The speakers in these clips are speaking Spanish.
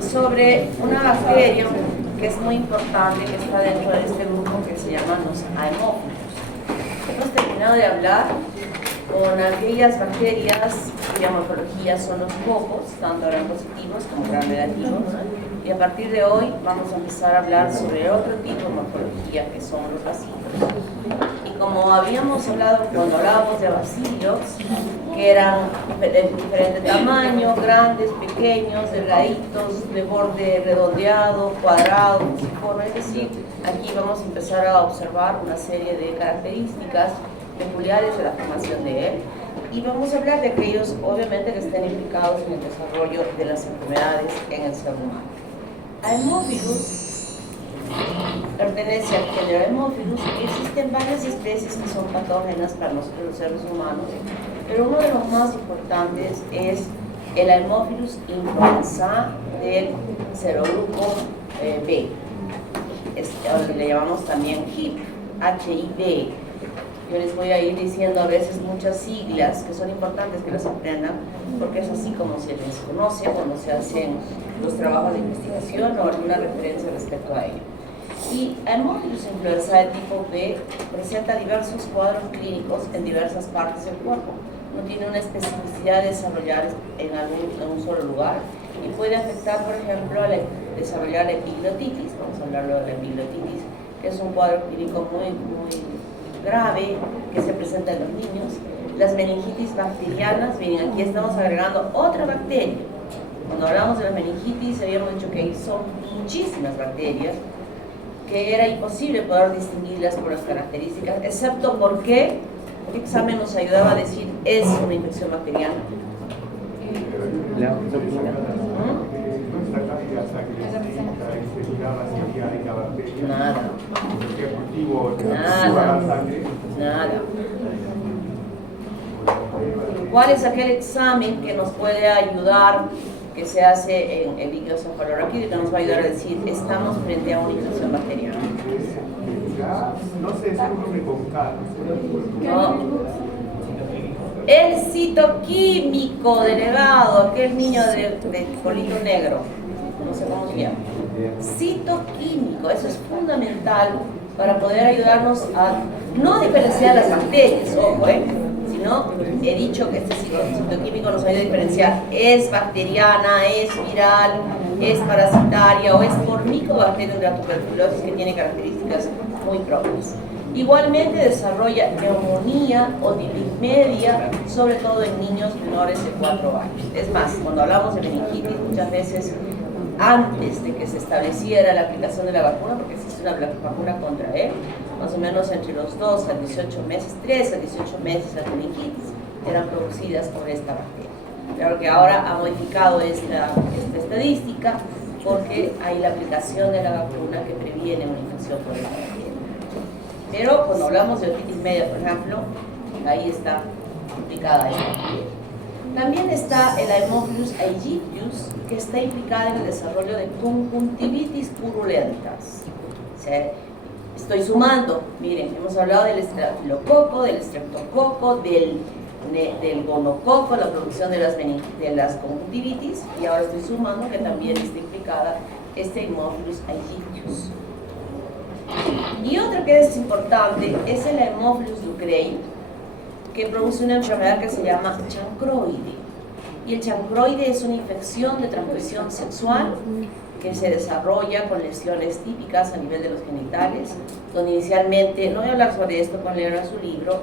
sobre una bacteria que es muy importante, que está dentro de este grupo, que se llama los haemófilos. Hemos terminado de hablar con aquellas bacterias cuya morfología son los cocos, tanto gram positivos como gram negativos, y a partir de hoy vamos a empezar a hablar sobre otro tipo de morfología, que son los bacilos. Y como habíamos hablado cuando hablábamos de bacilos, que eran de diferente tamaño, grandes, pequeños, delgaditos, de borde redondeado, cuadrado, cruciforme, es decir, aquí vamos a empezar a observar una serie de características peculiares de la formación de él, y vamos a hablar de aquellos, obviamente, que estén implicados en el desarrollo de las enfermedades en el ser humano. Haemophilus pertenece al género Haemophilus y existen varias especies que son patógenas para nosotros los seres humanos, pero uno de los más importantes es el Haemophilus influenzae del serogrupo B, que le llamamos también HIV. Yo les voy a ir diciendo a veces muchas siglas que son importantes que las aprendan, porque es así como se les conoce cuando se hacen los trabajos de investigación o alguna referencia respecto a ello. Y Haemophilus influenzae tipo B presenta diversos cuadros clínicos en diversas partes del cuerpo. No tiene una especificidad de desarrollar en un solo lugar y puede afectar, por ejemplo, a desarrollar la epiglotitis. Vamos a hablar de la epiglotitis, que es un cuadro clínico muy grave que se presenta en los niños. Las meningitis bacterianas, miren, aquí estamos agregando otra bacteria. Cuando hablamos de las meningitis habíamos dicho que son muchísimas bacterias, que era imposible poder distinguirlas por las características, excepto porque el examen nos ayudaba a decir es una infección bacteriana. Nada. ¿Cuál es aquel examen que nos puede ayudar, que se hace en el líquido cefalorraquídeo, que nos va a ayudar a decir estamos frente a una infección bacteriana? No sé, es un nombre con K. No. El citoquímico delegado, aquel niño de colito negro, no sé cómo se llama. Citoquímico, eso es fundamental para poder ayudarnos a no diferenciar las bacterias, ojo, sino he dicho que este citoquímico nos ayuda a diferenciar es bacteriana, es viral, es parasitaria o es por Mycobacterium gratotuberculosis, que tiene características muy propias. Igualmente desarrolla neumonía o dilismedia, sobre todo en niños menores de 4 años. Es más, cuando hablamos de meningitis, muchas veces antes de que se estableciera la aplicación de la vacuna, porque existe una vacuna contra él, más o menos entre los 2 a 18 meses, 3 a 18 meses, las meningitis eran producidas por esta bacteria. Claro que ahora ha modificado esta estadística porque hay la aplicación de la vacuna que previene una infección por esta bacteria. Pero cuando hablamos de otitis media, por ejemplo, ahí está implicada esta bacteria. También está el Haemophilus aegyptius, que está implicada en el desarrollo de conjuntivitis purulentas. O sea, estoy sumando, miren, hemos hablado del estafilococo, del streptococo, del gonococo, la producción de las conjuntivitis, y ahora estoy sumando que también está implicada este Haemophilus aegyptius. Y otro que es importante es el Haemophilus ducreyi, que produce una enfermedad que se llama chancroide. Y el chancroide es una infección de transmisión sexual que se desarrolla con lesiones típicas a nivel de los genitales, donde inicialmente, no voy a hablar sobre esto, con leer en su libro,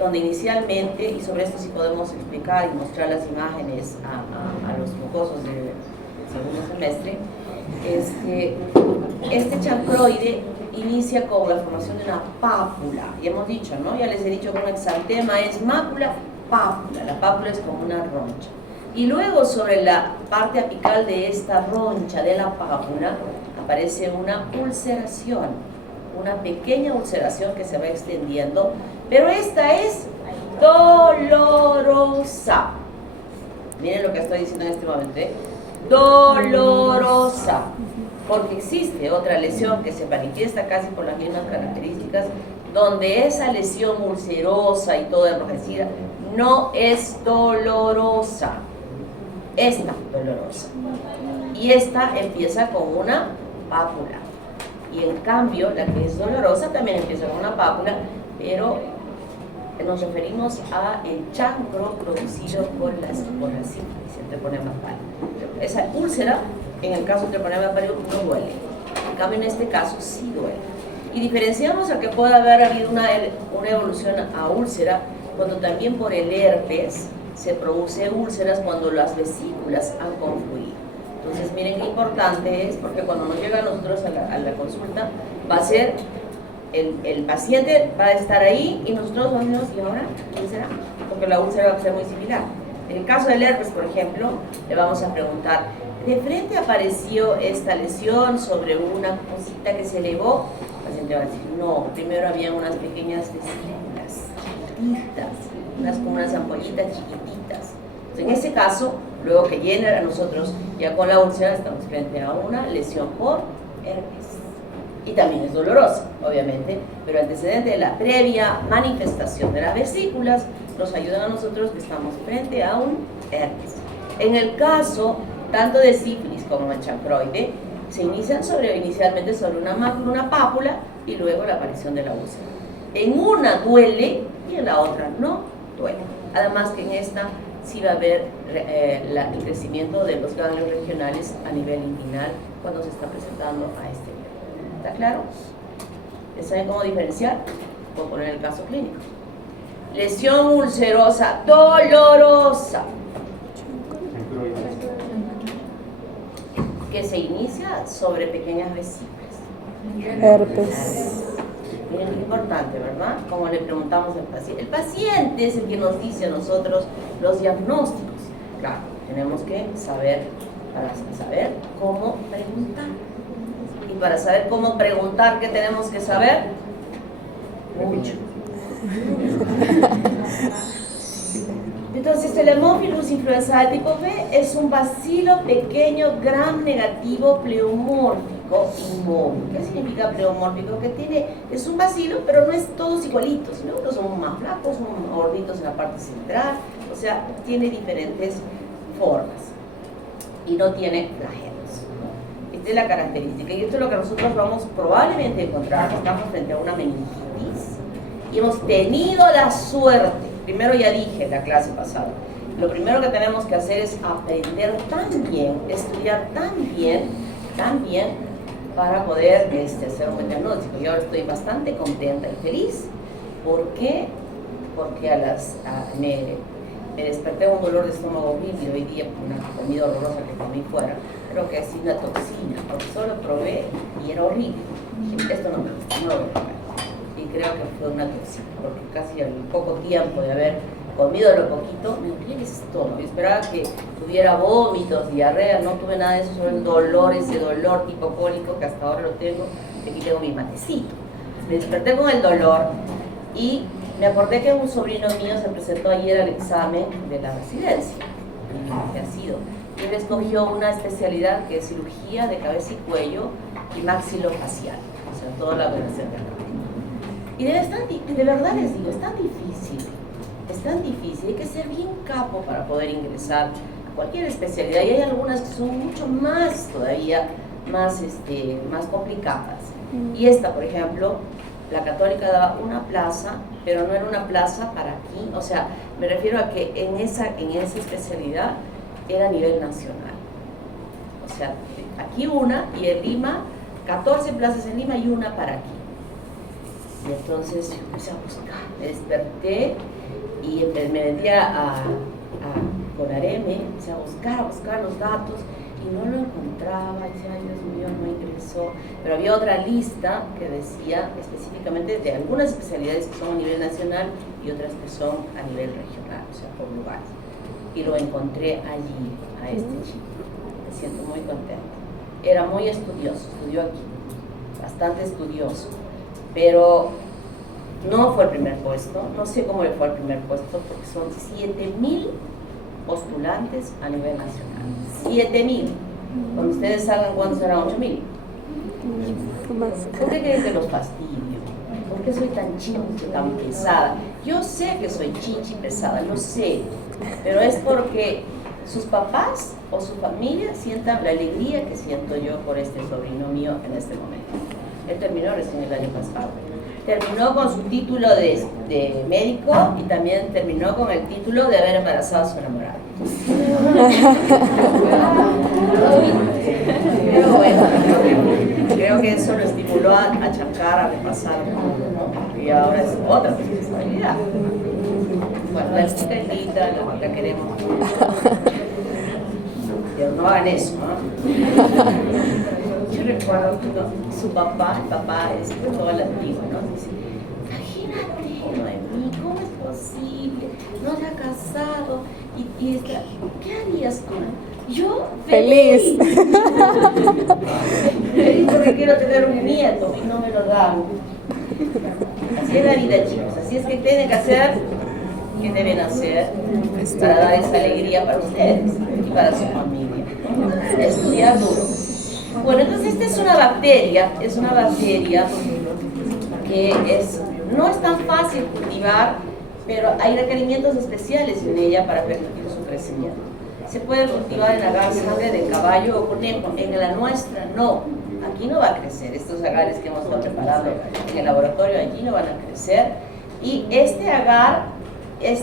donde inicialmente, y sobre esto sí podemos explicar y mostrar las imágenes a los mucosos del segundo semestre, este chancroide inicia con la formación de una pápula. Ya hemos dicho, ¿no? Ya les he dicho que un exantema es mácula, pápula. La pápula es como una roncha. Y luego sobre la parte apical de esta roncha de la pápula aparece una ulceración, una pequeña ulceración que se va extendiendo, pero esta es dolorosa. Miren lo que estoy diciendo en este momento, dolorosa, porque existe otra lesión que se manifiesta casi por las mismas características, donde esa lesión ulcerosa y toda enrojecida no es dolorosa. esta dolorosa. Y esta empieza con una pápula. Y en cambio, la que es dolorosa también empieza con una pápula, pero nos referimos a el chancro producido por la sífilis, el treponema pallidum. Esa úlcera, en el caso del treponema pallidum, no duele. En cambio, en este caso sí duele. Y diferenciamos a que puede haber habido una evolución a úlcera cuando también por el herpes se produce úlceras cuando las vesículas han confluido. Entonces, miren qué importante es, porque cuando nos llega a nosotros a la consulta, va a ser el paciente va a estar ahí y nosotros vamos a decir, ¿y ahora qué será? Porque la úlcera va a ser muy similar. En el caso del herpes, por ejemplo, le vamos a preguntar, ¿de frente apareció esta lesión sobre una cosita que se elevó? El paciente va a decir, no, primero había unas pequeñas vesículas chiquititas, como unas ampollitas chiquititas. Entonces, en ese caso, luego que llena a nosotros, ya con la úlcera, estamos frente a una lesión por herpes. Y también es dolorosa, obviamente, pero antecedente de la previa manifestación de las vesículas nos ayudan a nosotros que estamos frente a un herpes. En el caso tanto de sífilis como de chancroide, se inician inicialmente sobre una pápula y luego la aparición de la úlcera. En una duele y en la otra no duele. Además que en esta sí va a haber el crecimiento de los ganglios regionales a nivel inguinal cuando se está presentando a este nivel. ¿Está claro? ¿Saben cómo diferenciar? Voy a poner el caso clínico. Lesión ulcerosa dolorosa que se inicia sobre pequeñas vesículas. Herpes. Miren, es importante, ¿verdad? Como le preguntamos al paciente. El paciente es el que nos dice a nosotros los diagnósticos. Claro, tenemos que saber, para saber cómo preguntar. Y para saber cómo preguntar, ¿qué tenemos que saber? Mucho. Entonces, el Haemophilus influenzae tipo B es un bacilo pequeño, gram negativo, pleomórfico, inmóvil. ¿Qué significa pleomórfico? Que es un bacilo, pero no es todos igualitos, ¿no? Unos son más flacos, son gorditos en la parte central, o sea, tiene diferentes formas y no tiene flagelos. Esta es la característica y esto es lo que nosotros vamos probablemente a encontrar. Estamos frente a una meningitis y hemos tenido la suerte. Primero ya dije en la clase pasada, lo primero que tenemos que hacer es aprender tan bien, estudiar tan bien, para poder hacer un buen diagnóstico. Yo ahora estoy bastante contenta y feliz. ¿Por qué? Porque me desperté con un dolor de estómago horrible hoy día por una comida horrorosa que comí fuera. Creo que es una toxina, porque solo probé y era horrible. Dije, esto no me gusta, no lo voy a comer. Y creo que fue una toxina, porque casi al poco tiempo de haber comido lo poquito, me dolía el estómago. Yo esperaba que tuviera vómitos, diarrea, no tuve nada de eso, solo el dolor, ese dolor tipo cólico que hasta ahora lo tengo, y aquí tengo mi matecito. Me desperté con el dolor y me acordé que un sobrino mío se presentó ayer al examen de la residencia, que ha sido. Él escogió una especialidad que es cirugía de cabeza y cuello y maxilofacial, o sea, toda la operación de acá. Y de verdad les digo, es tan difícil, hay que ser bien capo para poder ingresar a cualquier especialidad, y hay algunas que son mucho más todavía, más complicadas. Y esta, por ejemplo, la Católica daba una plaza, pero no era una plaza para aquí, o sea, me refiero a que en esa especialidad era a nivel nacional. O sea, aquí una, y en Lima, 14 plazas en Lima y una para aquí. Y entonces yo empecé a buscar, me desperté y me metí con Areme, empecé a buscar los datos y no lo encontraba, y decía, ay Dios mío, no ingresó. Pero había otra lista que decía específicamente de algunas especialidades que son a nivel nacional y otras que son a nivel regional, o sea, por lugares. Y lo encontré allí, a este chico. Me siento muy contenta. Era muy estudioso, estudió aquí, bastante estudioso, pero no fue el primer puesto. No sé cómo le fue el primer puesto, porque son 7,000 postulantes a nivel nacional. 7,000. Cuando ustedes salgan, ¿cuántos serán? 8,000. ¿Por qué creen que los fastidio? ¿Por qué soy tan chinchi, tan pesada? Yo sé que soy chinchi pesada, lo sé, pero es porque sus papás o su familia sientan la alegría que siento yo por este sobrino mío en este momento. Él terminó recién el año pasado. Terminó con su título de médico y también terminó con el título de haber embarazado a su enamorado. Pero bueno, creo que eso lo estimuló a chancar, a repasar, ¿no? Y ahora es otra responsabilidad. Bueno, la chica es linda, la queremos. Pero no hagan eso, ¿no? Yo recuerdo que su papá, el papá es todo el antiguo, ¿no? Dice, imagínate, Noemí, ¿cómo es posible? No se ha casado y está, ¿qué harías tú? Yo feliz. Feliz porque quiero tener un nieto y no me lo dan. Así es la vida, chicos. Así es que tienen que hacer, ¿qué deben hacer para dar esa alegría para ustedes y para su familia? Estudiar duro. Bueno, entonces esta es una bacteria que no es tan fácil cultivar, pero hay requerimientos especiales en ella para permitir su crecimiento. Se puede cultivar en agar sangre de caballo o conejo, en la nuestra no. Aquí no va a crecer, estos agares que hemos estado preparando en el laboratorio, allí no van a crecer. Y este agar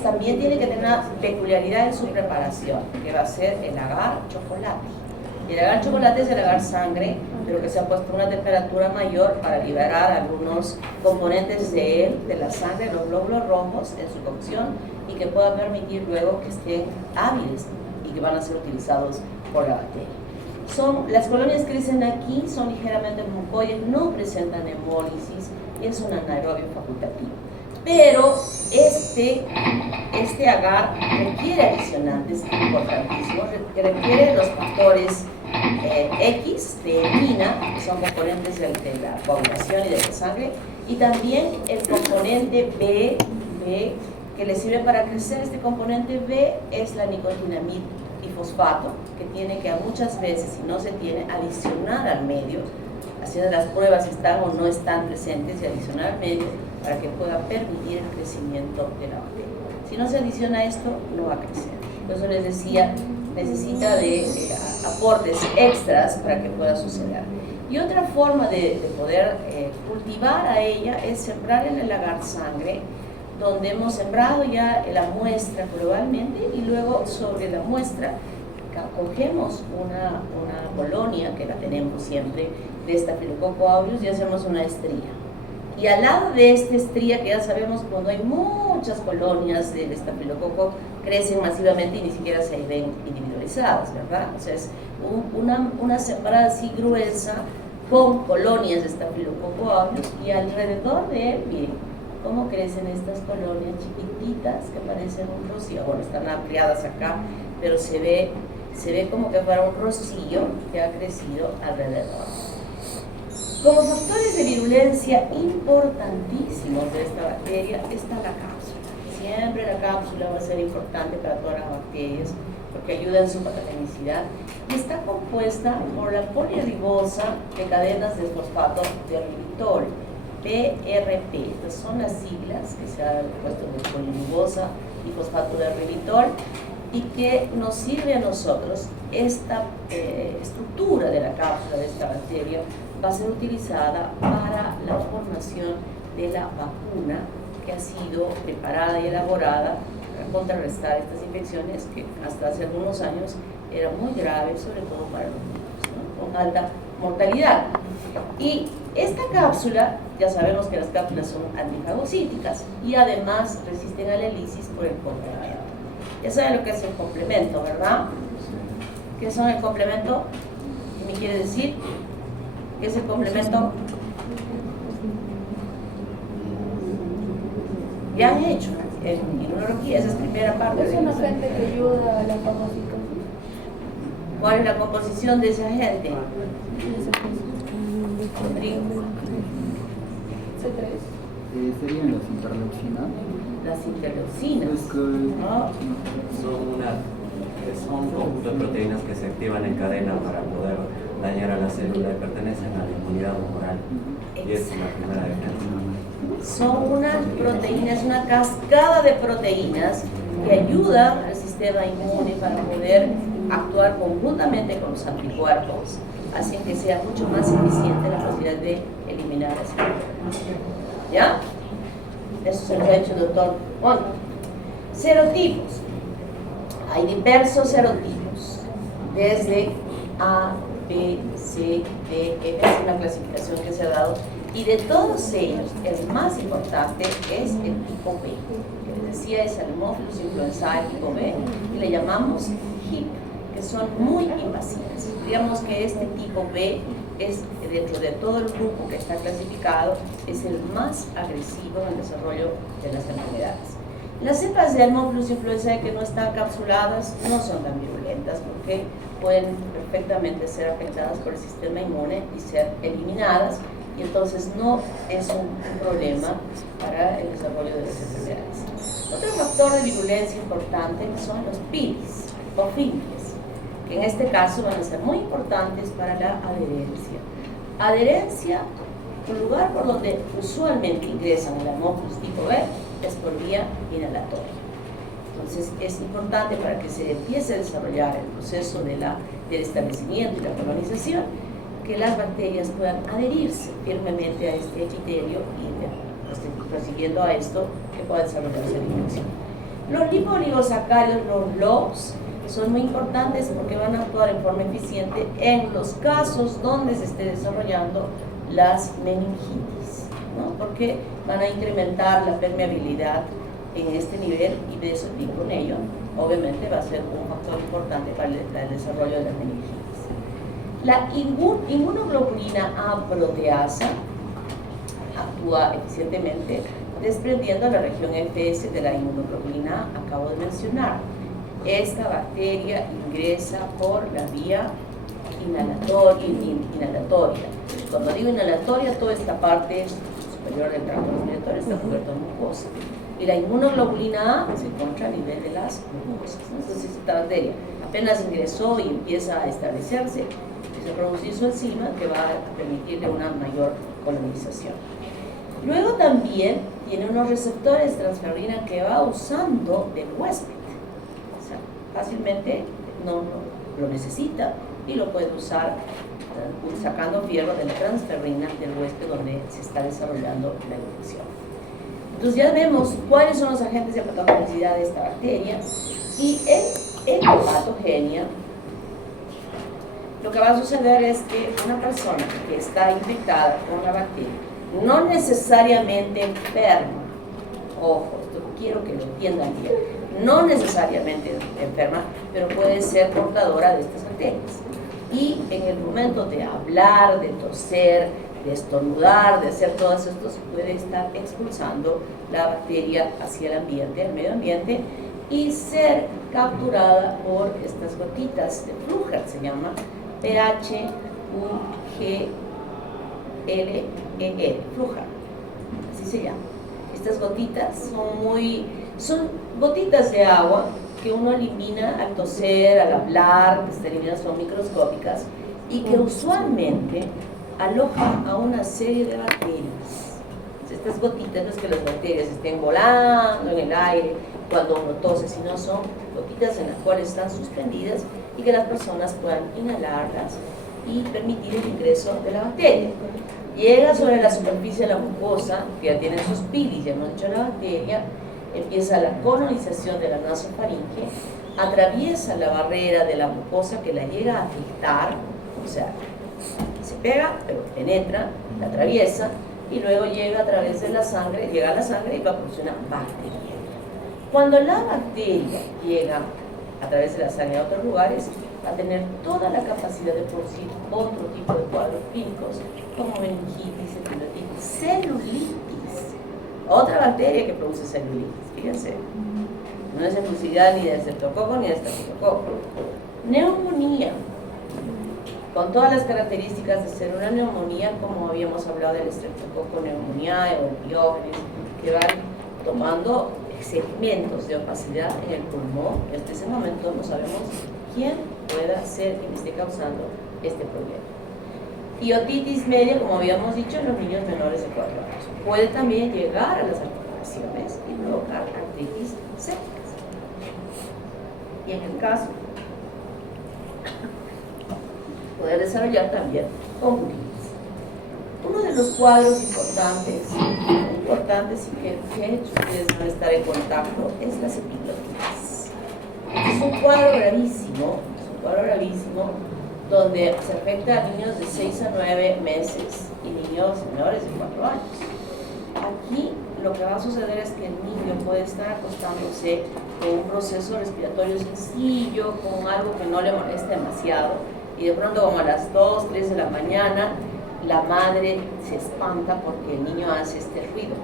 también tiene que tener una peculiaridad en su preparación, que va a ser el agar chocolate. Y el agar chocolate es el agar sangre, pero que se ha puesto a una temperatura mayor para liberar algunos componentes de la sangre, los glóbulos rojos, en su cocción, y que pueda permitir luego que estén hábiles y que van a ser utilizados por la bacteria. Las colonias que crecen aquí son ligeramente mucoides, no presentan hemólisis y es un anaerobio facultativo. Pero este agar requiere adicionantes importantísimos, requiere los factores X de mina, que son componentes de la coagulación y de la sangre, y también el componente B, que le sirve para crecer. Este componente B es la nicotinamida y fosfato, que tiene que muchas veces, si no se tiene, adicionar al medio, haciendo las pruebas si están o no están presentes, y adicionar al medio para que pueda permitir el crecimiento de la bacteria. Si no se adiciona esto, no va a crecer. Por eso les decía, necesita de aportes extras para que pueda suceder. Y otra forma de poder cultivar a ella es sembrar en el agar sangre, donde hemos sembrado ya la muestra globalmente, y luego sobre la muestra cogemos una colonia, que la tenemos siempre, de Staphylococcus aureus, y hacemos una estría. Y al lado de esta estría, que ya sabemos cuando hay muchas colonias del estafilococo, crecen masivamente y ni siquiera se ven individualizadas, ¿verdad? O sea, es una sembrada así gruesa con colonias de Staphylococcus aureus, y alrededor de él, miren, cómo crecen estas colonias chiquititas que parecen un rocío. Bueno, están ampliadas acá, pero se ve como que fuera un rocío que ha crecido alrededor. Como factores de virulencia importantísimos de esta bacteria está la cápsula. Siempre la cápsula va a ser importante para todas las bacterias porque ayuda en su patogenicidad, y está compuesta por la poliribosa de cadenas de fosfato de rilitol, PRP. Estas son las siglas que se han puesto de poliribosa y fosfato de rilitol, y que nos sirve a nosotros. Esta estructura de la cápsula de esta bacteria va a ser utilizada para la formación de la vacuna que ha sido preparada y elaborada para contrarrestar estas infecciones que hasta hace algunos años eran muy graves, sobre todo para los niños, ¿no? Con alta mortalidad. Y esta cápsula, ya sabemos que las cápsulas son antifagocíticas y además resisten a la lisis por el complemento. Ya saben lo que es el complemento, ¿verdad? ¿Qué son el complemento? ¿Qué me quiere decir? ¿Qué es el complemento? Ya han hecho en inmunología, esa es primera parte. Es un agente que ayuda a la fagocitosis. ¿Cuál es la composición de ese agente? Rodrigo. C3. Serían las interleucinas. Las interleucinas. ¿No? Son conjuntos de proteínas que se activan en cadena para poder dañar a la célula y pertenecen a la inmunidad humoral. Y es la primera defensa. Son unas proteínas, una cascada de proteínas que ayudan al sistema sistema inmune para poder actuar conjuntamente con los anticuerpos, así que sea mucho más eficiente la posibilidad de eliminar esa enfermedad. ¿Ya? Eso se lo ha hecho el doctor Juan. Serotipos. Hay diversos serotipos, desde A, B, C, D, F, es una clasificación que se ha dado, y de todos ellos, el más importante es el tipo B, que les decía es Haemophilus influenzae tipo B, y le llamamos HIP, que son muy invasivas. Digamos que este tipo B es, dentro de todo el grupo que está clasificado, es el más agresivo en el desarrollo de las enfermedades. Las cepas de Haemophilus influenzae que no están capsuladas no son tan virulentas porque pueden perfectamente ser afectadas por el sistema inmune y ser eliminadas, y entonces no es un problema para el desarrollo de las enfermedades. Otro factor de virulencia importante son los pilis o finques, que en este caso van a ser muy importantes para la adherencia. Adherencia, un lugar por donde usualmente ingresan el Haemophilus tipo B es por vía inhalatoria. Entonces es importante para que se empiece a desarrollar el proceso del establecimiento y la colonización, que las bacterias puedan adherirse firmemente a este epitelio y prosiguiendo a esto que pueda desarrollarse la infección. Los lipoligosacáridos, los LOPs, son muy importantes porque van a actuar en forma eficiente en los casos donde se esté desarrollando las meningitis, ¿no? Porque van a incrementar la permeabilidad en este nivel y con ello obviamente va a ser un factor importante para el desarrollo de las meningitis. La inmunoglobulina A proteasa actúa eficientemente desprendiendo la región FS de la inmunoglobulina A, acabo de mencionar. Esta bacteria ingresa por la vía inhalatoria. Cuando digo inhalatoria, toda esta parte superior del tracto respiratorio está cubierta de mucosa. Y la inmunoglobulina A se encuentra a nivel de las mucosas. Entonces, esta bacteria apenas ingresó y empieza a establecerse, empieza a producir su enzima que va a permitirle una mayor colonización. Luego también tiene unos receptores de transferrina que va usando del huésped. O sea, fácilmente no lo necesita y lo puede usar sacando fierro de la transferrina del huésped donde se está desarrollando la infección. Entonces ya vemos cuáles son los agentes de patogenicidad de esta bacteria y en patogenia. Lo que va a suceder es que una persona que está infectada con la bacteria, no necesariamente enferma, ojo, esto quiero que lo entiendan bien, no necesariamente enferma, pero puede ser portadora de estas bacterias. Y en el momento de hablar, de toser, de estornudar, de hacer todos estos, puede estar expulsando la bacteria hacia el ambiente, el medio ambiente, y ser capturada por estas gotitas de Fluger, se llama PHUGLER, Fluger, así se llama. Estas gotitas son gotitas de agua que uno elimina al toser, al hablar, que se eliminan, son microscópicas y que usualmente alojan a una serie de bacterias. Estas gotitas no es que las bacterias estén volando en el aire cuando uno tose, sino son gotitas en las cuales están suspendidas y que las personas puedan inhalarlas y permitir el ingreso de la bacteria. Llega sobre la superficie de la mucosa, que ya tiene sus pilis, ya hemos dicho la bacteria, empieza la colonización de la nasofaringe, atraviesa la barrera de la mucosa que la llega a afectar, o sea, se pega, pero penetra, la atraviesa y luego llega a través de la sangre, llega a la sangre y va a producir una bacteria. Cuando la bacteria llega a través de la sangre a otros lugares, va a tener toda la capacidad de producir otro tipo de cuadros clínicos como meningitis, epilotitis, celulitis. Otra bacteria que produce celulitis, fíjense, no es exclusividad ni de estreptococo ni de estafilococo. Neumonía, con todas las características de ser una neumonía, como habíamos hablado del estreptococo neumoniae o el piógenes, que van tomando segmentos de opacidad en el pulmón. Hasta ese momento no sabemos quién pueda ser quien esté causando este problema. Y otitis media, como habíamos dicho, en los niños menores de 4 años. Puede también llegar a las articulaciones y provocar artritis sépticas. y en el caso poder desarrollar también conjuntivitis. Uno de los cuadros importantes y que de hecho ustedes van a estar en contacto es las epiglotitis. Es un cuadro gravísimo donde se afecta a niños de 6 a 9 meses y niños menores de 4 años. Aquí lo que va a suceder es que el niño puede estar acostándose con un proceso respiratorio sencillo, con algo que no le moleste demasiado, y de pronto como a las 2, 3 de la mañana la madre se espanta porque el niño hace este ruido.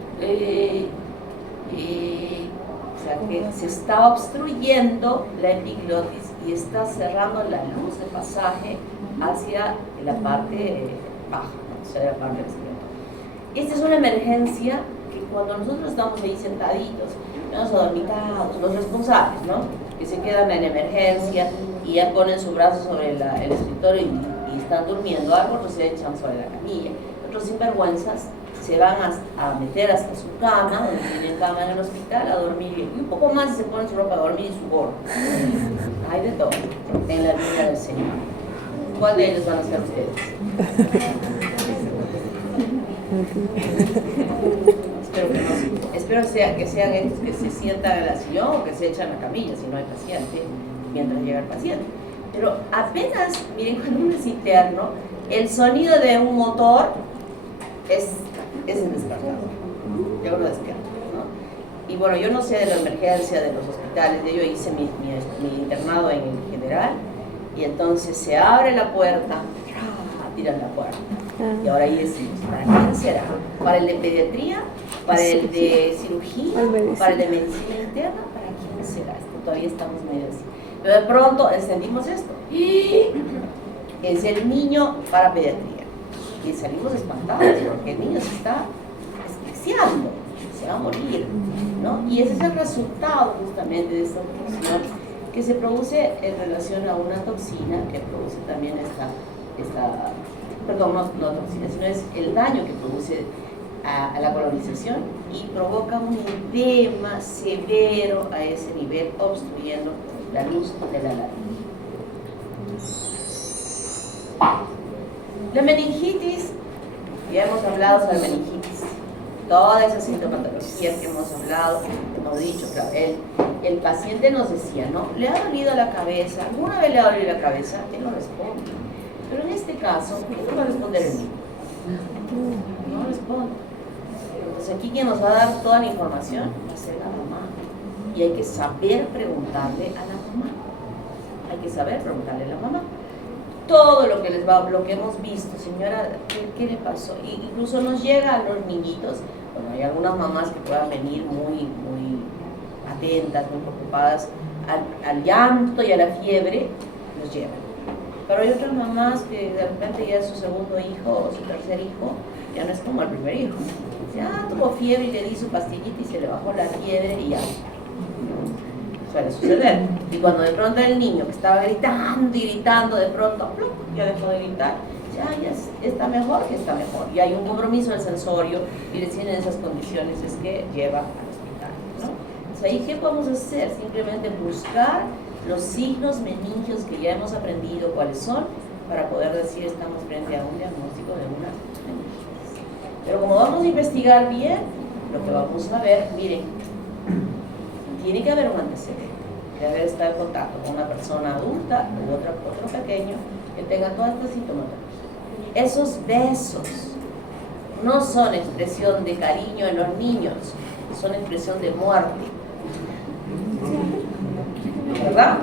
O sea que se está obstruyendo la epiglotis y está cerrando la luz de pasaje hacia la parte baja, ¿no? O sea, la parte respiratoria. Esta es una emergencia que cuando nosotros estamos ahí sentaditos, nos adormitados, los responsables, ¿no? Que se quedan en emergencia y ya ponen su brazo sobre el escritorio y están durmiendo, algunos se echan sobre la camilla, otros sinvergüenzas se van a meter hasta su cama, donde tienen cama en el hospital, a dormir bien. Y un poco más se ponen su ropa a dormir y su gorro. Hay de todo en la vida del Señor. ¿Cuál de ellos van a ser ustedes? Espero que sean estos que se sientan en la sillón o que se echan en la camilla si no hay paciente, mientras llega el paciente. Pero apenas, miren, cuando uno es interno, el sonido de un motor es el despertador. Ya uno despierta, ¿no? Y bueno, yo no sé de la emergencia de los hospitales, yo hice mi internado en el general, y entonces se abre la puerta, tiran la puerta. Y ahora ahí decimos, ¿para quién será? ¿Para el de pediatría? ¿Para el de cirugía? ¿Para el de medicina interna? ¿Para quién será? Todavía estamos medio así. Pero de pronto entendimos esto. Es el niño para pediatría. Y salimos espantados porque el niño se está asfixiando, se va a morir, ¿no? Y ese es el resultado justamente de esta obstrucción que se produce en relación a una toxina que produce también no toxina, sino es el daño que produce a la colonización y provoca un edema severo a ese nivel, obstruyendo la luz de la laringe. La meningitis, ya hemos hablado sobre meningitis, toda esa sintomatología que hemos hablado, hemos dicho, claro, el paciente nos decía, ¿no? ¿Le ha dolido la cabeza? ¿Alguna vez le ha dolido la cabeza? Él no responde. Pero en este caso, ¿qué va a responder el niño? No responde. Entonces aquí quien nos va a dar toda la información va a ser la mamá. Y hay que saber preguntarle a la mamá. Hay que saber preguntarle a la mamá. Todo lo que lo que hemos visto, señora, ¿qué le pasó? Y incluso nos llega a los niñitos, bueno, hay algunas mamás que puedan venir muy atentas, muy preocupadas al llanto y a la fiebre, los llevan. Pero hay otras mamás que de repente ya es su segundo hijo o su tercer hijo, ya no es como el primer hijo. Dice, tuvo fiebre y le di su pastillita y se le bajó la fiebre y ya. Suele suceder. Y cuando de pronto el niño que estaba gritando y gritando, de pronto ya dejó de gritar, ya está mejor, y hay un compromiso del sensorio y le tienen esas condiciones, es que lleva al hospital, ¿no? Entonces ahí, ¿qué podemos hacer? Simplemente buscar los signos meningios que ya hemos aprendido cuáles son, para poder decir estamos frente a un diagnóstico de una meningitis. Pero como vamos a investigar bien, lo que vamos a ver, miren, tiene que haber un antecedente de haber estado en contacto con una persona adulta o otro pequeño que tenga toda esta sintomatología. Esos besos no son expresión de cariño en los niños, son expresión de muerte. ¿Verdad?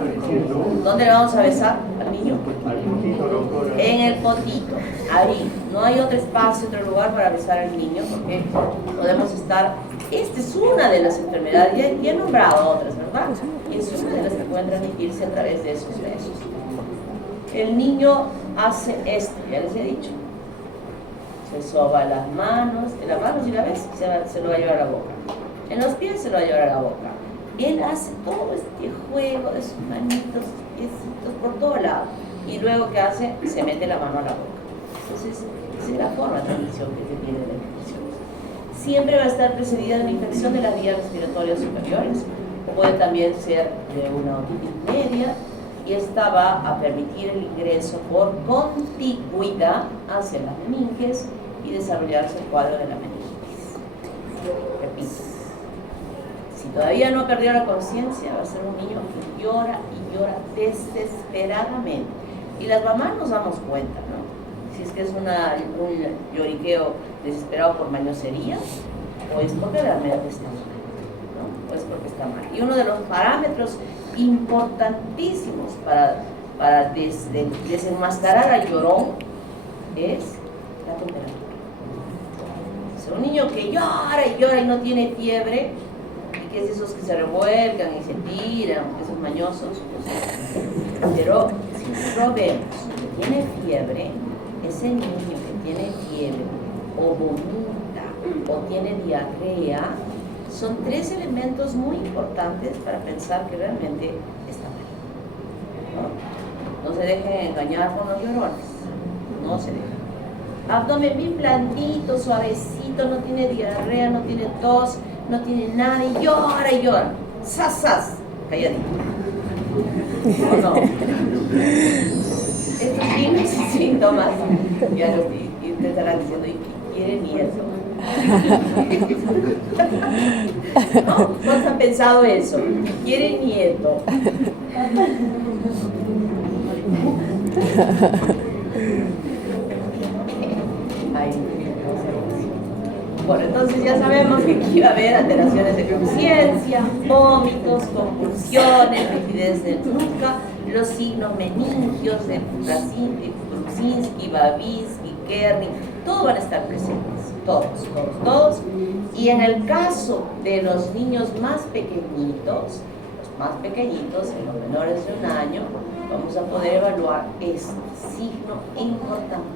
¿Dónde le vamos a besar al niño? En el potito, ahí. No hay otro espacio, otro lugar para besar al niño porque podemos estar. Esta es una de las enfermedades, y he nombrado otras, ¿verdad? Y es una de las que pueden transmitirse a través de esos besos. El niño hace esto, ya les he dicho. Se soba las manos y la vez se lo va a llevar a la boca. En los pies se lo va a llevar a la boca. Él hace todo este juego de sus manitos, piecitos por todo lado. Y luego, ¿qué hace? Se mete la mano a la boca. Entonces, esa es la forma de transmisión que se tiene de la infección. Siempre va a estar precedida de una infección de las vías respiratorias superiores, puede también ser de una otitis media, y esta va a permitir el ingreso por contigüidad hacia las meninges y desarrollarse el cuadro de la meningitis. Repito, si todavía no ha perdido la conciencia, va a ser un niño que llora y llora desesperadamente. Y las mamás nos damos cuenta, ¿no? Si es que es un lloriqueo desesperado por mañosería, o es porque realmente está mal, ¿no? O es porque está mal. Y uno de los parámetros importantísimos para desenmascarar al llorón es la temperatura. O sea, un niño que llora y no tiene fiebre, y que es de esos que se revuelcan y se tiran, esos mañosos, pues, pero si nosotros vemos que tiene fiebre, ese niño que tiene fiebre o vomita o tiene diarrea, son tres elementos muy importantes para pensar que realmente está mal. No se dejen engañar con los llorones, no se dejen. Abdomen bien blandito, suavecito, no tiene diarrea, no tiene tos, no tiene nada y llora y llora. ¡Sas, sas! Calladito. ¿O no? Estos signos y síntomas, ya los y ustedes estarán diciendo, ¿y qué quiere nieto? ¿No? ¿Cuántos han pensado eso? ¿Qué quiere nieto? Bueno, entonces ya sabemos que aquí va a haber alteraciones de conciencia, vómitos, convulsiones, rigidez de nuca, los signos meningios de Brudzinski, Babinski, Kerning, todos van a estar presentes, todos. Y en el caso de los niños más pequeñitos, en los menores de un año, vamos a poder evaluar este signo importantísimo.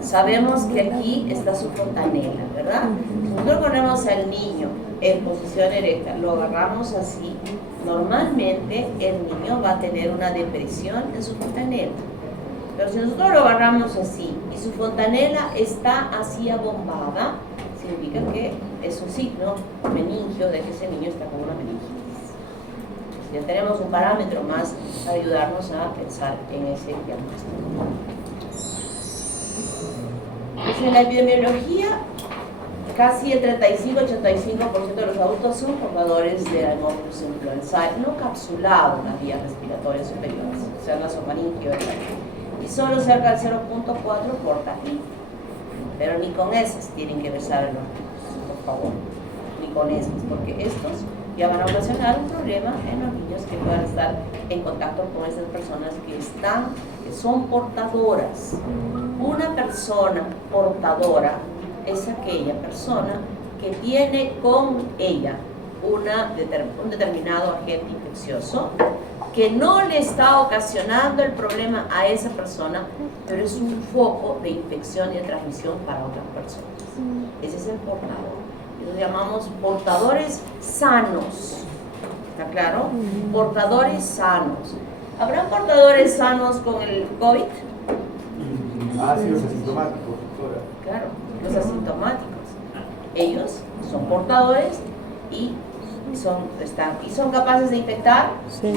Sabemos que aquí está su fontanela, ¿verdad? Si nosotros ponemos al niño en posición erecta, lo agarramos así, normalmente el niño va a tener una depresión en su fontanela. Pero si nosotros lo agarramos así y su fontanela está así abombada, significa que es un signo meningio de que ese niño está con una meningitis. Ya tenemos un parámetro más para ayudarnos a pensar en ese diagnóstico. Pues en la epidemiología, casi el 35-85% de los adultos son portadores de Haemophilus influenzae no capsulado en las vías respiratorias superiores, o sea, nasofaringeo, y solo cerca del 0.4 porta gripe. Pero ni con esas tienen que besar a los niños, por favor, ni con esas, porque estos ya van a ocasionar un problema en los niños que puedan estar en contacto con esas personas que son portadoras. Una persona portadora es aquella persona que tiene con ella un determinado agente infeccioso que no le está ocasionando el problema a esa persona, pero es un foco de infección y de transmisión para otras personas. Ese es el portador. Los llamamos portadores sanos. ¿Está claro? Portadores sanos. ¿Habrán portadores sanos con el COVID? Ah, sí, los asintomáticos, doctora. Claro, los asintomáticos. Ellos son portadores y son capaces de infectar. Sí.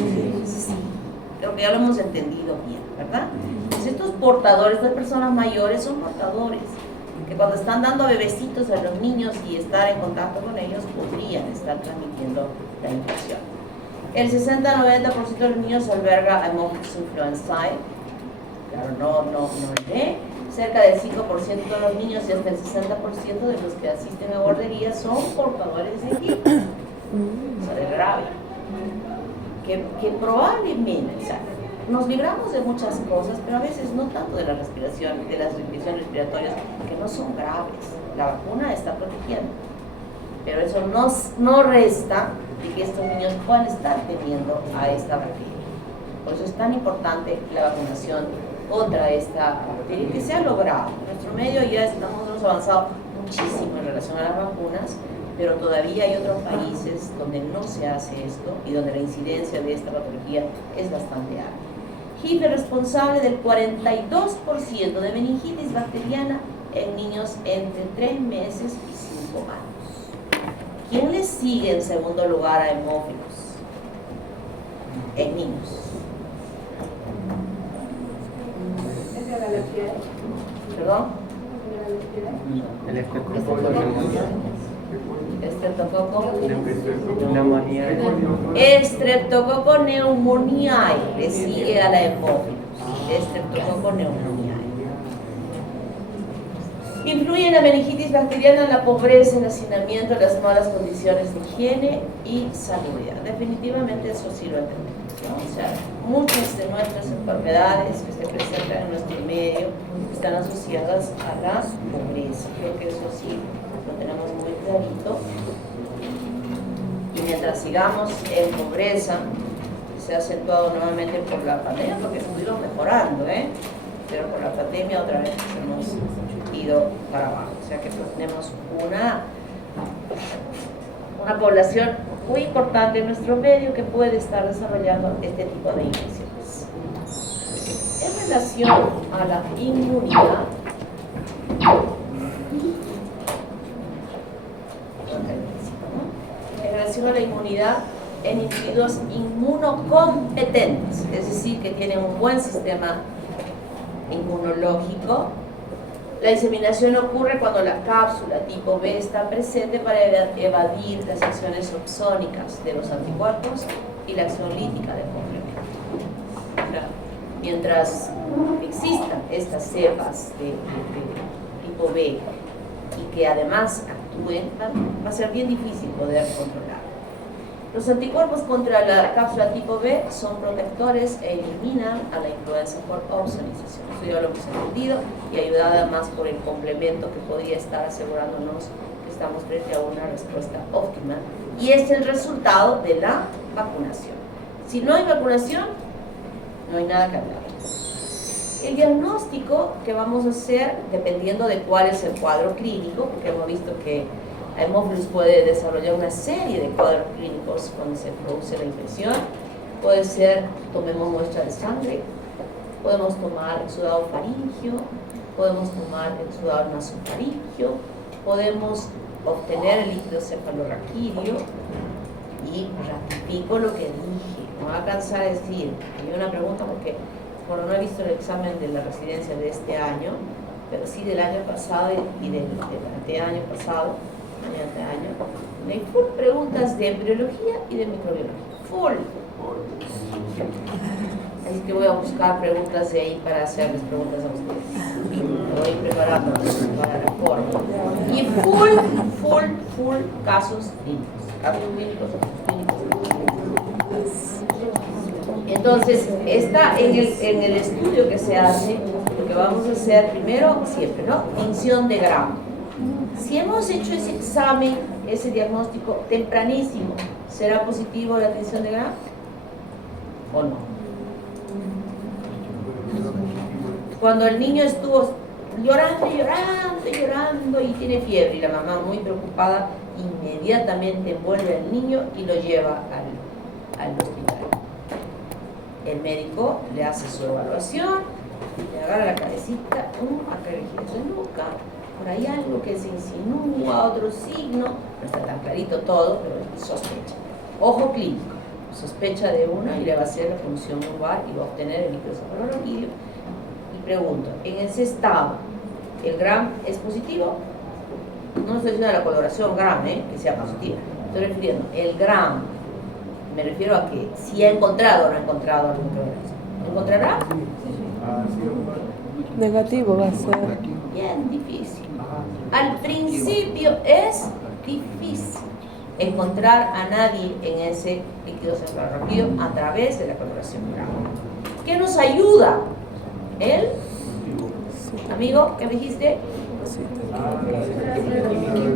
Creo que ya lo hemos entendido bien, ¿verdad? Pues estos portadores, estas personas mayores son portadores que cuando están dando bebecitos a los niños y estar en contacto con ellos podrían estar transmitiendo la infección. El 60-90% de los niños alberga Haemophilus influenzae. Claro, no lee. Cerca del 5% de los niños y hasta el 60% de los que asisten a guarderías son portadores de gripe. O sea, de grave. Que probablemente, o sea, nos libramos de muchas cosas, pero a veces no tanto de la respiración, de las infecciones respiratorias, que no son graves. La vacuna está protegiendo. Pero eso no resta de que estos niños puedan estar teniendo a esta bacteria. Por eso es tan importante la vacunación contra esta bacteria que se ha logrado. En nuestro medio ya hemos avanzado muchísimo en relación a las vacunas, pero todavía hay otros países donde no se hace esto y donde la incidencia de esta patología es bastante alta. HIV es responsable del 42% de meningitis bacteriana en niños entre 3 meses y 5 años. ¿Quién le sigue en segundo lugar a Haemophilus? en niños. ¿Es de la leche? ¿Perdón? El estreptococo Estreptococo. neumonía. Estreptococo pneumoniae, le sigue a la hemófilos. Estreptococo pneumoniae. Influye en la meningitis bacteriana, la pobreza, el hacinamiento, las malas condiciones de higiene y salubridad. Definitivamente eso sí lo entendemos, ¿no? O sea, muchas de nuestras enfermedades que se presentan en nuestro medio están asociadas a la pobreza. Creo que eso sí lo tenemos muy clarito. Y mientras sigamos en pobreza, se ha acentuado nuevamente por la pandemia, porque estuvimos mejorando, pero por la pandemia otra vez hemos ido para abajo. O sea que tenemos una población muy importante en nuestro medio que puede estar desarrollando este tipo de infecciones. En relación a la inmunidad, en individuos inmunocompetentes, es decir, que tienen un buen sistema inmunológico, la diseminación ocurre cuando la cápsula tipo B está presente para evadir las acciones opsónicas de los anticuerpos y la acción lítica del complemento. Mientras existan estas cepas de tipo B y que además actúen, va a ser bien difícil poder controlar. Los anticuerpos contra la cápsula tipo B son protectores e eliminan a la influenza por ozonización. Eso ya lo hemos entendido y ayudada además por el complemento que podría estar asegurándonos que estamos frente a una respuesta óptima. Y es el resultado de la vacunación. Si no hay vacunación, no hay nada que hablar. El diagnóstico que vamos a hacer, dependiendo de cuál es el cuadro clínico, porque hemos visto que la hemófilis puede desarrollar una serie de cuadros clínicos cuando se produce la infección. Puede ser, tomemos muestra de sangre, podemos tomar exudado faríngeo, podemos tomar exudado nasofaríngeo, podemos obtener el líquido cefalorraquídeo y ratifico lo que dije. No va a cansar de decir, hay una pregunta porque no he visto el examen de la residencia de este año, pero sí del año pasado y del anteaño pasado. Hay full preguntas de embriología y de microbiología. Full. Así que voy a buscar preguntas de ahí para hacerles preguntas a ustedes. Me voy preparando para la forma. Y full casos clínicos. Casos clínicos. Entonces, está en el estudio que se hace, lo que vamos a hacer primero, siempre, ¿no? Tinción de Gram. Si hemos hecho ese examen, ese diagnóstico tempranísimo, ¿será positivo la tinción de Gram o no? Cuando el niño estuvo llorando y tiene fiebre y la mamá muy preocupada, inmediatamente envuelve al niño y lo lleva al hospital. El médico le hace su evaluación, le agarra la cabecita, acá le gira su nuca, por ahí algo que se insinúa, otro signo, no está tan clarito todo, pero sospecha. Ojo clínico, sospecha de una y le va a hacer la función lumbar y va a obtener el líquido cefalorraquídeo. Y pregunto, en ese estado, ¿el Gram es positivo? No estoy diciendo la coloración Gram, que sea positiva, estoy refiriendo, el Gram, me refiero a que si ha encontrado o no ha encontrado algún problema. ¿Encontrará? Negativo va a ser. Bien difícil. Al principio es difícil encontrar a nadie en ese líquido cefalorraquídeo a través de la coloración Gram. ¿Qué nos ayuda? ¿El? Amigo, ¿qué me dijiste?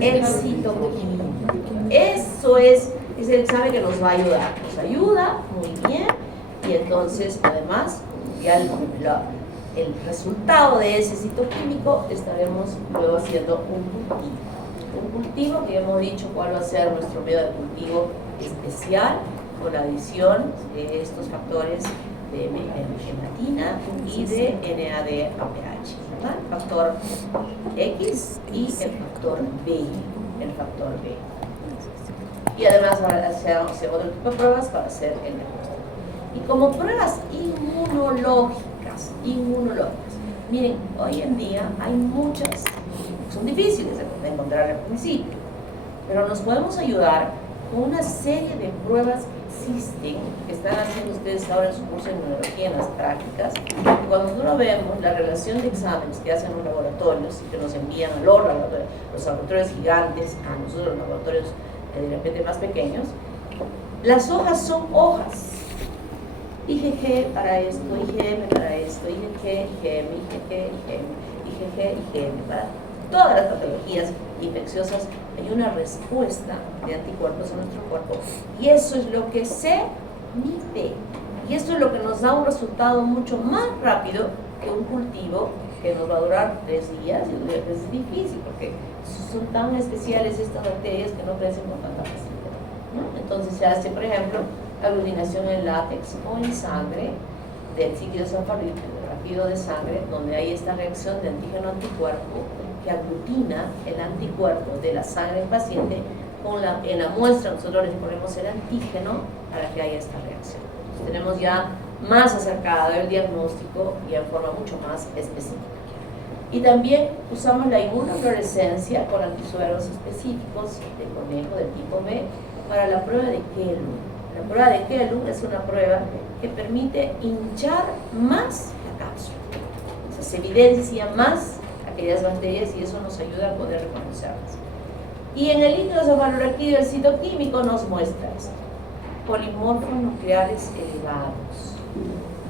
El citoquímico. Eso es el examen que nos va a ayudar. Nos ayuda muy bien y entonces además ya el resultado de ese citoquímico estaremos luego haciendo un cultivo que ya hemos dicho cuál va a ser nuestro método de cultivo especial con la adición de estos factores de gelatina y de NADPH, ¿verdad? El factor X y el factor B. Y además hacer otro tipo de pruebas para hacer el diagnóstico. Y como pruebas inmunológicas, miren, hoy en día hay muchas, son difíciles de encontrar al principio, pero nos podemos ayudar con una serie de pruebas que existen, que están haciendo ustedes ahora en su curso de inmunología en las prácticas. Cuando nosotros vemos la relación de exámenes que hacen los laboratorios, que nos envían a los laboratorios gigantes, a nosotros los laboratorios de repente más pequeños, las hojas son hojas. IgG para esto, IgM para esto, IgG, IgM, IgG, IgM, IgG, IgM. Para todas las patologías infecciosas hay una respuesta de anticuerpos en nuestro cuerpo. Y eso es lo que se mide. Y esto es lo que nos da un resultado mucho más rápido que un cultivo que nos va a durar 3 días. Y es difícil porque son tan especiales estas bacterias que no crecen con tanta facilidad, ¿no? Entonces se hace, por ejemplo, aglutinación en látex o en sangre del cíclido rápido de sangre, donde hay esta reacción de antígeno-anticuerpo que aglutina el anticuerpo de la sangre del paciente en la muestra. Nosotros les ponemos el antígeno para que haya esta reacción. Entonces, tenemos ya más acercado el diagnóstico y en forma mucho más específica. Y también usamos la inmunofluorescencia con anticuerpos específicos de conejo del tipo B para la prueba de Kellogg. La prueba de Kellogg es una prueba que permite hinchar más la cápsula. O sea, se evidencia más aquellas bacterias y eso nos ayuda a poder reconocerlas. Y en el líquido cefalorraquídeo el citoquímico nos muestra esto: polimorfos nucleares elevados,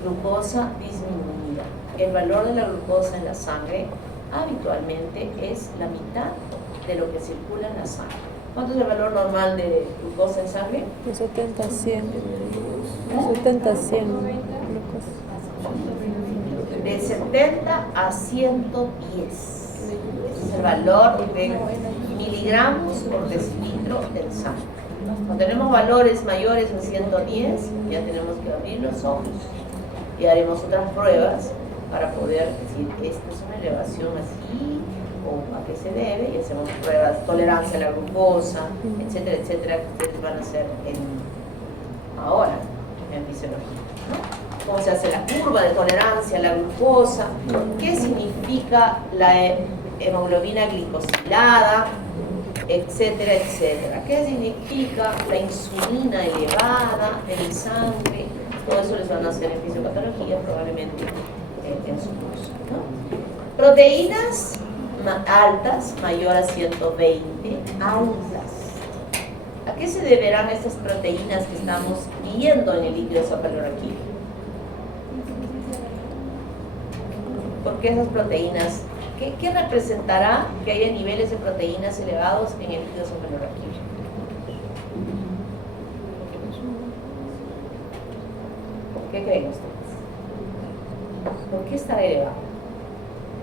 glucosa disminuida. El valor de la glucosa en la sangre habitualmente es la mitad de lo que circula en la sangre. ¿Cuánto es el valor normal de glucosa en sangre? De 70 a 100. 70 a 100 glucosa. De 70 a 110. Ese es el valor de miligramos por decilitro en sangre. Cuando tenemos valores mayores a 110, ya tenemos que abrir los ojos y haremos otras pruebas para poder decir, esta es una elevación así, o a qué se debe, y hacemos pruebas, tolerancia a la glucosa, etcétera, etcétera, que ustedes van a hacer ahora en fisiología, ¿no? Cómo se hace la curva de tolerancia a la glucosa, qué significa la hemoglobina glicosilada, etcétera, etcétera. ¿Qué significa la insulina elevada en sangre? Todo eso les van a hacer en fisiopatología probablemente en su curso, ¿no? Proteínas altas, mayor a 120, altas. ¿A qué se deberán estas proteínas que estamos viendo en el líquido cefalorraquídeo? ¿Por qué esas proteínas? ¿Qué representará que haya niveles de proteínas elevados en el líquido cefalorraquídeo? ¿Qué creen ustedes? ¿Por qué estará elevado?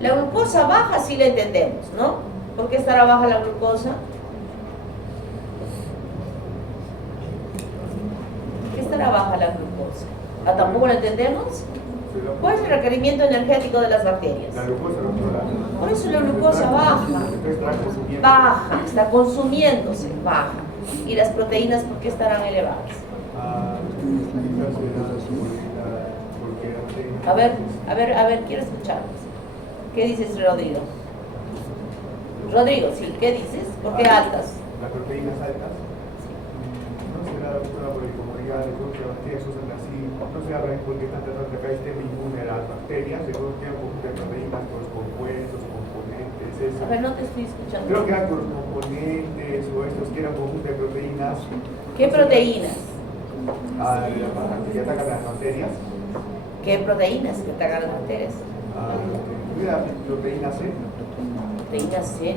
La glucosa baja sí la entendemos, ¿no? ¿Por qué estará baja la glucosa? ¿Por qué estará baja la glucosa? ¿Ah, tampoco la entendemos? ¿Cuál es el requerimiento energético de las bacterias? La glucosa no. Por eso la glucosa baja, está consumiéndose, baja. ¿Y las proteínas por qué estarán elevadas? A ver, quiero escucharlos. ¿Qué dices, Rodrigo? Rodrigo, sí, ¿qué dices? ¿Por qué altas? Las proteínas altas. No será porque como ya de las bacterias usan así, no será porque están tratando de acá el sistema inmune a las bacterias, de todo tiene un conjunto de proteínas, con los compuestos, componentes, eso. A ver, no te estoy escuchando. Creo que eran los componentes o estos que eran un conjunto de proteínas. ¿Qué proteínas? Que atacan las bacterias. ¿Qué proteínas que atacan las bacterias? Proteína C. Proteína C,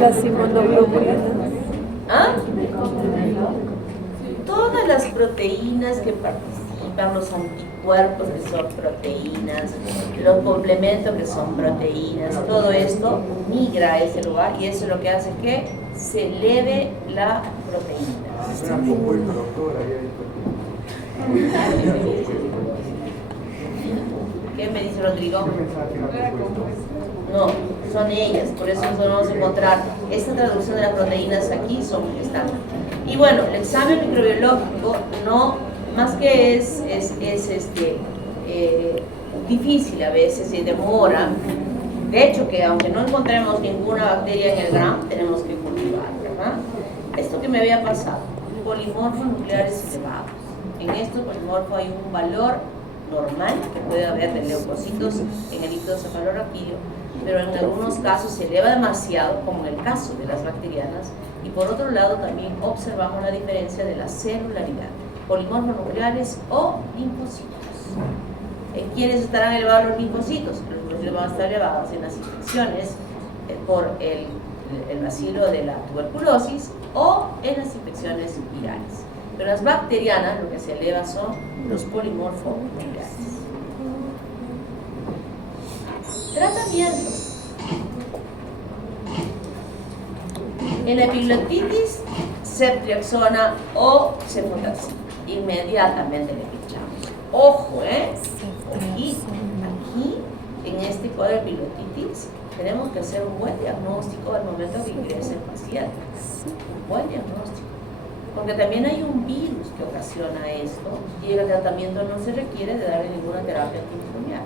Las inmunoglobulinas. ¿Ah? Todas las proteínas que participan, los anticuerpos que son proteínas, los complementos que son proteínas, todo esto migra a ese lugar y eso es lo que hace que se eleve la proteína. Era compuesto, doctora, ¿Qué me dice Rodrigo? Yo pensaba que era compuesto. No, son ellas, por eso nosotros vamos a encontrar esta traducción de las proteínas aquí, están. Y bueno, el examen microbiológico no más que es difícil a veces y demora. De hecho, que aunque no encontremos ninguna bacteria en el GRAM, tenemos que cultivar, ¿verdad? Esto que me había pasado, polimorfos nucleares elevados. En estos polimorfos hay un valor normal que puede haber de leucocitos en el líquido cefalorraquídeo, pero en algunos casos se eleva demasiado, como en el caso de las bacterianas, y por otro lado también observamos la diferencia de la celularidad, polimorfos nucleares o linfocitos. ¿Quiénes estarán elevados los linfocitos? Los linfocitos van a estar elevados en las infecciones por el bacilo de la tuberculosis o en las infecciones virales. Pero las bacterianas lo que se eleva son los polimorfos nucleares. Tratamiento. En la epiglotitis, ceftriaxona o cefotaxima. Inmediatamente le pinchamos. Ojo, aquí, en este cuadro de epiglotitis, tenemos que hacer un buen diagnóstico al momento que ingrese el paciente. Un buen diagnóstico. Porque también hay un virus que ocasiona esto y el tratamiento no se requiere de darle ninguna terapia antimicrobiana.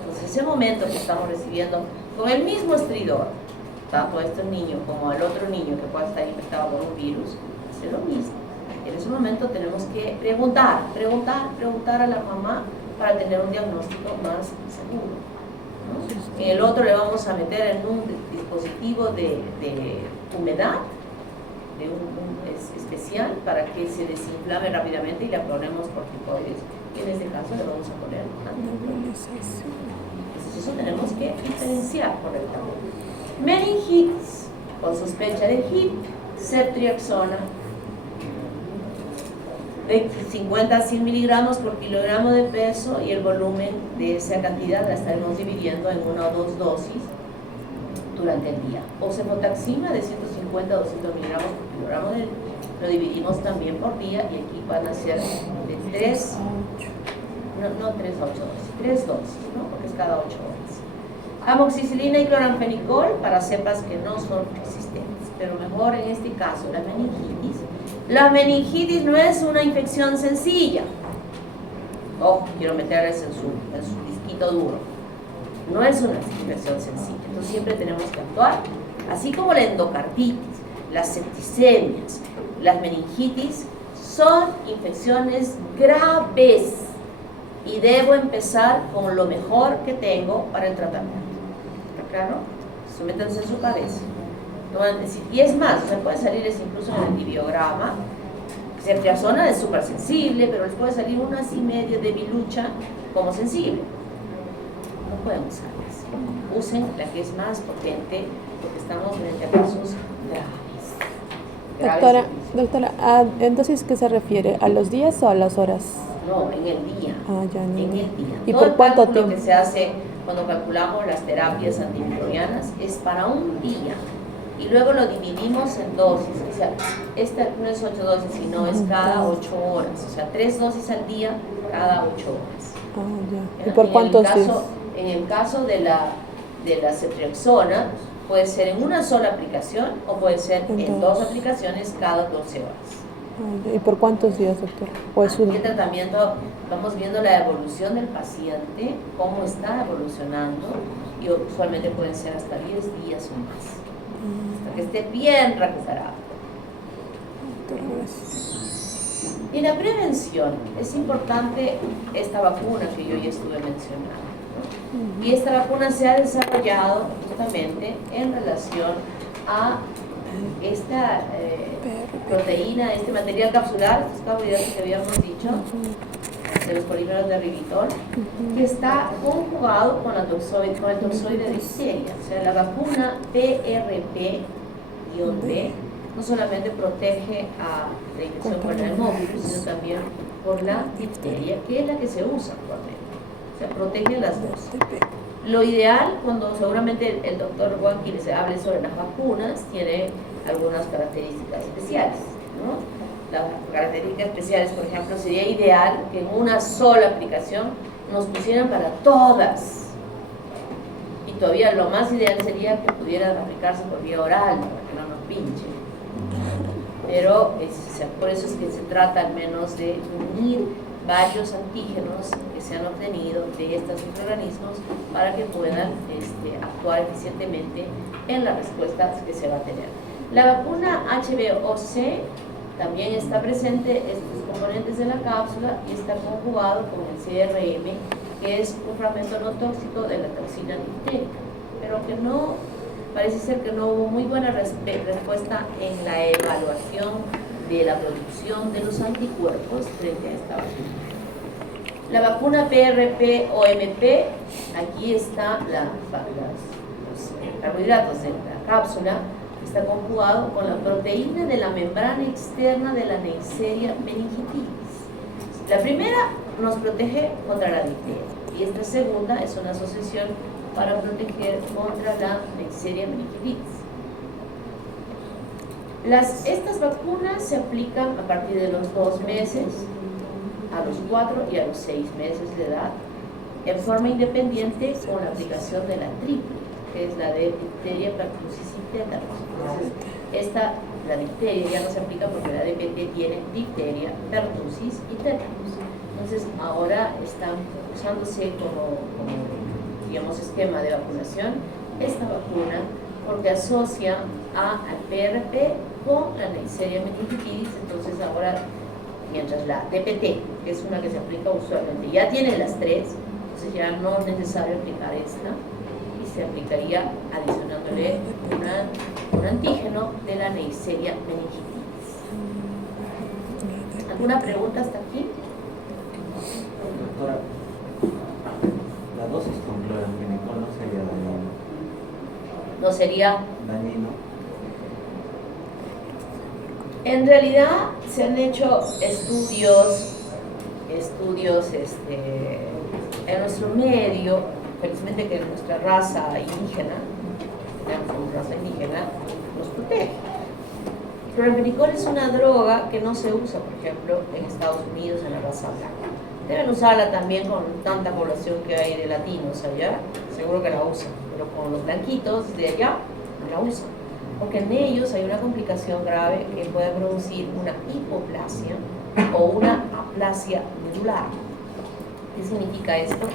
Entonces, ese momento que estamos recibiendo con el mismo estridor, tanto a este niño como al otro niño que pueda estar infectado por un virus, es lo mismo. En ese momento tenemos que preguntar a la mamá para tener un diagnóstico más seguro, ¿no? En el otro le vamos a meter en un dispositivo de humedad, de un especial para que se desinflame rápidamente y le ponemos corticoides. Y en este caso le vamos a poner antibióticos. Entonces eso tenemos que diferenciar correctamente. Meningitis con sospecha de HIP, ceftriaxona de 50 a 100 miligramos por kilogramo de peso, y el volumen de esa cantidad la estaremos dividiendo en 1 o 2 dosis durante el día. O cefotaxima de 150 a 200 miligramos por kilogramo lo dividimos también por día, y aquí van a ser de 3, no 3 a 8 dosis, 3 dosis, ¿no? Porque es cada 8 horas. Amoxicilina y cloranfenicol para cepas que no son resistentes, pero mejor en este caso la meningitis. La meningitis no es una infección sencilla. Quiero meterles en su disquito duro. No es una infección sencilla, entonces siempre tenemos que actuar, así como la endocarditis, las septicemias, las meningitis, son infecciones graves y debo empezar con lo mejor que tengo para el tratamiento. ¿Está claro? Sométanse en su cabeza. Y es más, o sea, puede salirles incluso en el antibiograma. Ceftriaxona es súper sensible, pero les puede salir una así medio debilucha como sensible. No podemos usarlas. Usen la que es más potente, porque estamos frente a casos graves. Doctora, ¿a dosis qué se refiere? ¿A los días o a las horas? No, en el día. Ya no. En el día. ¿Y todo por el cuánto cálculo tiempo? que se hace cuando calculamos las terapias antimicrobianas es para un día. Y luego lo dividimos en dosis. O sea, esta no es 8 dosis, sino es cada 8 horas. O sea, 3 dosis al día cada 8 horas. Ya. ¿Y por cuántos días? En el caso de la ceftriaxona, puede ser en una sola aplicación o puede ser en 2 aplicaciones cada 12 horas. ¿Y por cuántos días, doctor? ¿O es uno? El tratamiento, vamos viendo la evolución del paciente, cómo está evolucionando, y usualmente pueden ser hasta 10 días o más, hasta que esté bien recuperado. Y la prevención, es importante esta vacuna que yo ya estuve mencionando. Y esta vacuna se ha desarrollado justamente en relación a esta proteína, este material capsular, estos carbohidratos que habíamos dicho, de los polímeros de ribitol, que está conjugado con el toxoide de difteria. O sea, la vacuna PRP-B no solamente protege a la infección por el hermófilus, sino también por la difteria, que es la que se usa actualmente. O sea, protege las dos. Lo ideal, cuando seguramente el doctor Juanqui les hable sobre las vacunas, tiene algunas características especiales, ¿no? Las características especiales, por ejemplo, sería ideal que en una sola aplicación nos pusieran para todas. Y todavía lo más ideal sería que pudieran aplicarse por vía oral, para que no nos pinche. pero por eso es que se trata al menos de unir varios antígenos que se han obtenido de estos microorganismos para que puedan actuar eficientemente en las respuestas que se va a tener. La vacuna HBOC también está presente, estos componentes de la cápsula, y está conjugado con el CRM, que es un fragmento no tóxico de la toxina difterica, pero que no, parece ser que no hubo muy buena respuesta en la evaluación de la producción de los anticuerpos frente a esta vacuna. La vacuna PRP-OMP, aquí está los carbohidratos de la cápsula, está conjugado con la proteína de la membrana externa de la Neisseria meningitis. La primera nos protege contra la difteria y esta segunda es una asociación para proteger contra la Neisseria meningitis. Estas vacunas se aplican a partir de los 2 meses, a los 4 y a los 6 meses de edad, en forma independiente con la aplicación de la triple, que es la de difteria, pertussis y tétanos. Entonces, la difteria ya no se aplica porque la DPT tiene difteria, pertussis y tétanos. Entonces, ahora están usándose como digamos, esquema de vacunación esta vacuna porque asocia al PRP con la Neisseria meningitis. Entonces, ahora, mientras la DPT, que es una que se aplica usualmente, ya tiene las 3, entonces ya no es necesario aplicar esta, y se aplicaría adicionándole un antígeno de la Neisseria meningitis. ¿Alguna pregunta hasta aquí? Doctora, la dosis con cloramfenicol no sería dañino. No sería. Dañino. En realidad se han hecho estudios en nuestro medio, felizmente que nuestra raza indígena, tenemos una raza indígena, nos protege. El cloramfenicol es una droga que no se usa, por ejemplo, en Estados Unidos en la raza blanca. Deben usarla también con tanta población que hay de latinos allá, seguro que la usan, pero con los blanquitos de allá no la usan, porque en ellos hay una complicación grave que puede producir una hipoplasia o una aplasia medular. ¿Qué significa esto?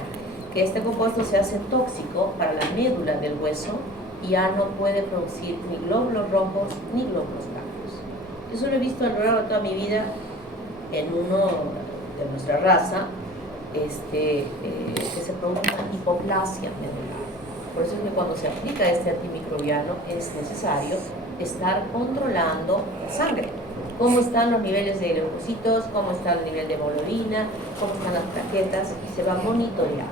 Que este compuesto se hace tóxico para la médula del hueso y ya no puede producir ni glóbulos rojos ni glóbulos blancos. Eso lo he visto a lo largo de toda mi vida en uno de nuestra raza, que se produce una hipoplasia medular. Por eso es que cuando se aplica este antimicrobiano es necesario estar controlando la sangre. Cómo están los niveles de leucocitos, cómo está el nivel de hemoglobina, cómo están las plaquetas, y se va a monitorear.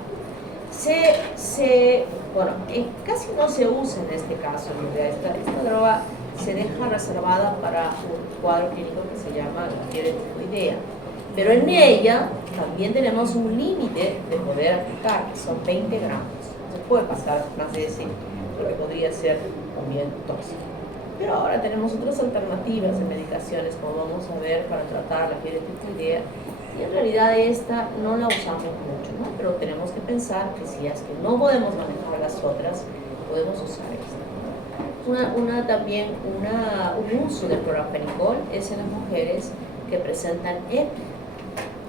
Casi no se usa en este caso, esta droga se deja reservada para un cuadro clínico que se llama la fiebre tifoidea. Pero en ella también tenemos un límite de poder aplicar, que son 20 gramos. No se puede pasar más de ese, porque podría ser también tóxico. Pero ahora tenemos otras alternativas de medicaciones, como vamos a ver, para tratar la fiebre tifoidea. Y en realidad esta no la usamos mucho, ¿no? Pero tenemos que pensar que si es que no podemos manejar las otras, podemos usar esta. Un uso del cloramfenicol es en las mujeres que presentan EPI.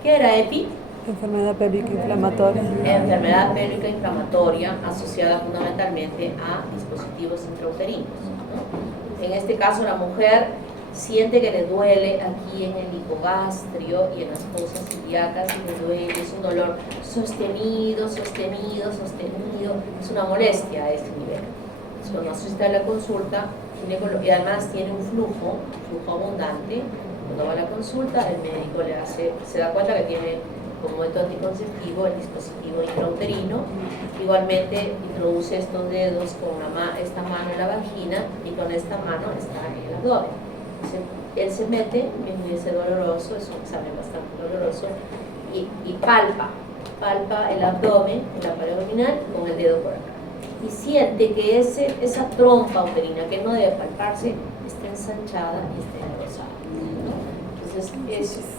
¿Qué era EPI? Enfermedad pélvica inflamatoria. Enfermedad pélvica inflamatoria asociada fundamentalmente a dispositivos intrauterinos, ¿no? En este caso, la mujer siente que le duele aquí en el hipogastrio y en las fosas ilíacas, y le duele, es un dolor sostenido, es una molestia a este nivel. Entonces, cuando asiste a la consulta, y además tiene un flujo abundante, cuando va a la consulta, el médico se da cuenta que tiene como método anticonceptivo el dispositivo intrauterino. Igualmente introduce estos dedos con esta mano en la vagina y con esta mano está en el abdomen. Entonces, él se mete, es muy doloroso, es un examen bastante doloroso, y palpa el abdomen, en la pared abdominal, con el dedo por acá. Y siente que esa trompa uterina que no debe palparse está ensanchada y está engrosada. Entonces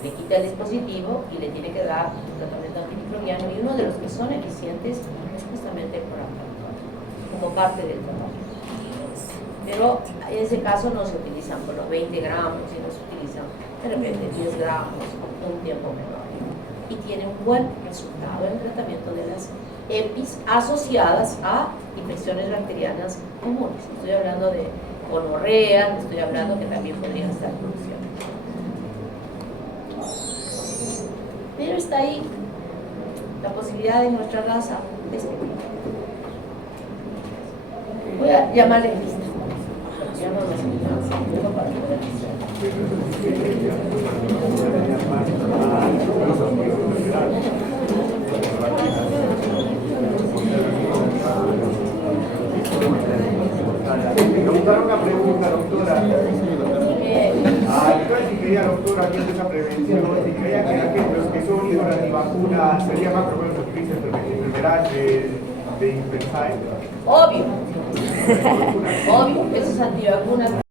le quita el dispositivo y le tiene que dar un tratamiento antimicrobiano, y uno de los que son eficientes es justamente el cloramfenicol, como parte del tratamiento. pero en ese caso no se utilizan por los 20 gramos, sino se utilizan de repente 10 gramos, un tiempo menor. Y tiene un buen resultado en el tratamiento de las EPIs asociadas a infecciones bacterianas comunes. Estoy hablando de gonorrea, estoy hablando que también podrían estar produciendo. Pero está ahí la posibilidad de nuestra raza de este tipo. Voy a llamarle lista. Llamo a la señora para poder Me gustaron una pregunta, doctora. Entonces, si quería, doctora, viendo esa prevención, si creía que los que son con antivacunas sería más probable que utilicen enfermedad de influenza. obvio, obvio, esos antivacunas